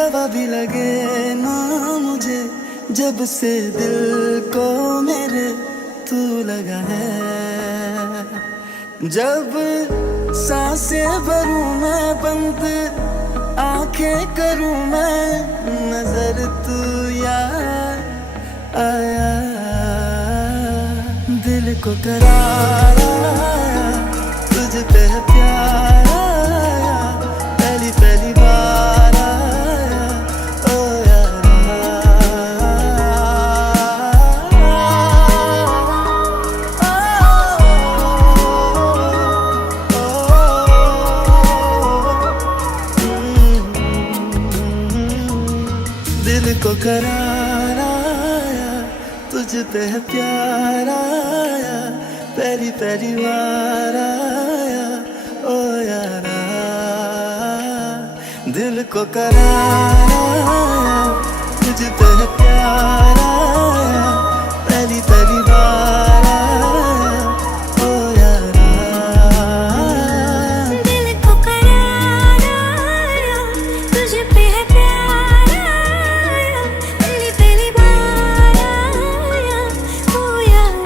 दवा भी लगे ना मुझे, जब से दिल को मेरे तू लगा है। जब सांसें भरूं मैं बंद, आंखें करूं मैं, नजर तू यार आया। दिल को करार आया, तुझ पे है प्यार आया, पहली पहली बार आया। ओ दिल को करार आया, तुझ पे है प्यार आया, पहली पहली बार आया। ओ यारा, दिल को करार आया, तुझ पे है प्यार आया, पहली पहली बार आया। ओ यारा, दिल को करार आया, तुझ पे है प्यार आया, पहली पहली बार आया। ओ यारा,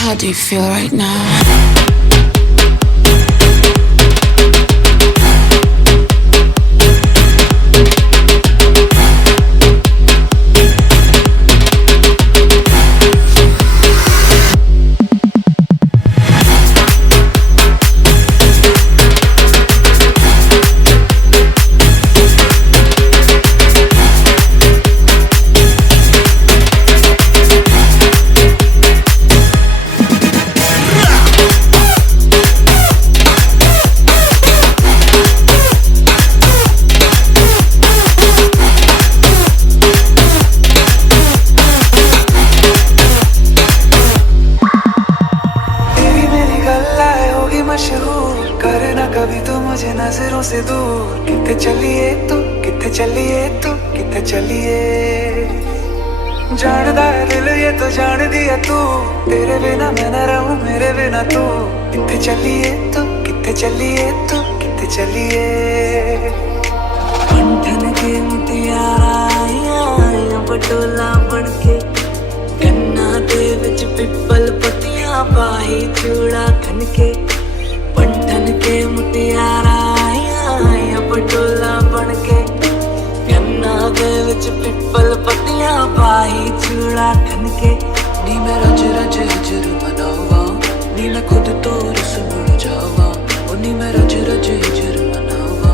How do you feel right now? मशहूर करना कभी तो मुझे नजरों से दूर। किथे चलिए तू, किथे चलिए तू, किथे चलिए। जानदा है दिल ये तो जान दिया तू, तेरे बिना मैं न रहूं मेरे बिना तू। किथे चलिए तू, किथे चलिए तू, किथे चलिए। पंठन के मुटियारा आया पटोला बनके, कन्ना दे विच पिपल पत्तियां पाही चूड़ा खनके। पंठन के मुटियारा आया पटोला बनके, कन्ना दे विच पिपल पत्तियां पाही चूड़ा खनके। नी मैं रज रज हजर मनावा, नी मैं खुद तो रस मुड़ जावा। ओ नी मैं रज रज हजर मनावा,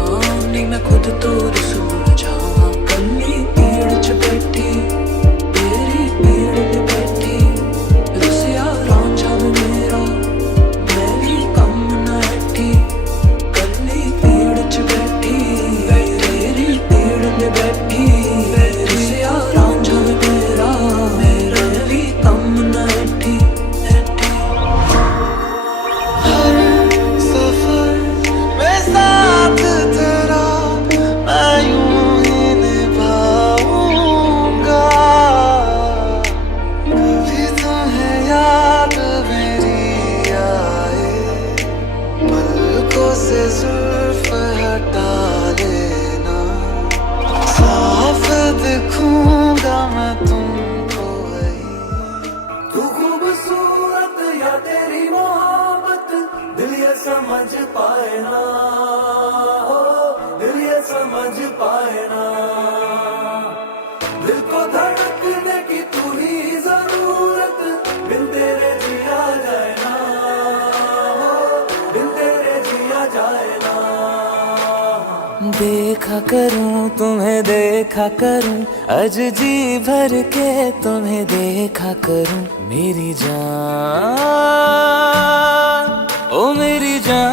नी मैं खुद तो रस मुड़ जावा। कन्नी पीड़ च बैठी, तेरी पीड़ पे बैठी, रसिया रांझा वे मेरा, मैं भी कम ना हटी। कन्नी पीड़ च बैठी, तेरी पीड़ पे बैठी, रसिया रांझा वे मेरा, मेरा भी कम ना हटी। हर सफर में साथ तेरा मैं यूं ही निभाऊंगा। कभी तुम्हें याद मेरी आए, पलकों से जुल्फ हटा लेना। साफ दिखूंगा मैं तुमको वही। तू खूबसूरत या तेरी मोहब्बत, दिल ये समझ पाए ना, हो दिल ये समझ पाए ना। दिल को धड़कने की तू ही जरूरत, बिन तेरे जिया जाए ना, हो बिन तेरे जिया जाए ना। देखा करूं तुम्हें देखा करूं, अज जी भर के तुम्हें देखा करूं। मेरी जान ओ मेरी जान,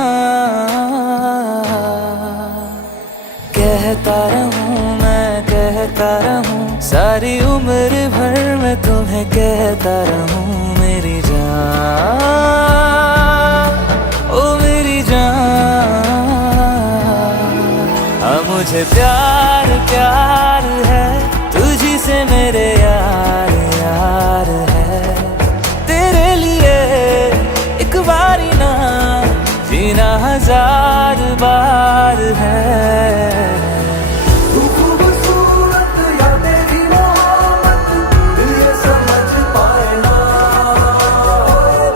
कह कहता रहूं, मैं कहता रहूं, सारी उम्र भर मैं तुम्हें कहता रहूं मेरी जान, ओ मेरी जान। हाँ मुझे प्यार प्यार है तुझी से मेरे यार यार है, तेरे लिए एक बारी ना जीना हजार बार है। तू खूबसूरत या तेरी मोहब्बत, दिल ये समझ पाए ना,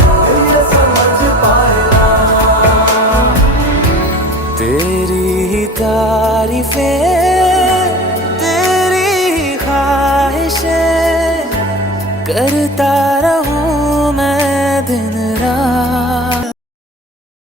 दिल ये समझ पाए ना। तेरी तारीफें, तेरी ख्वाहिशें करता रहूं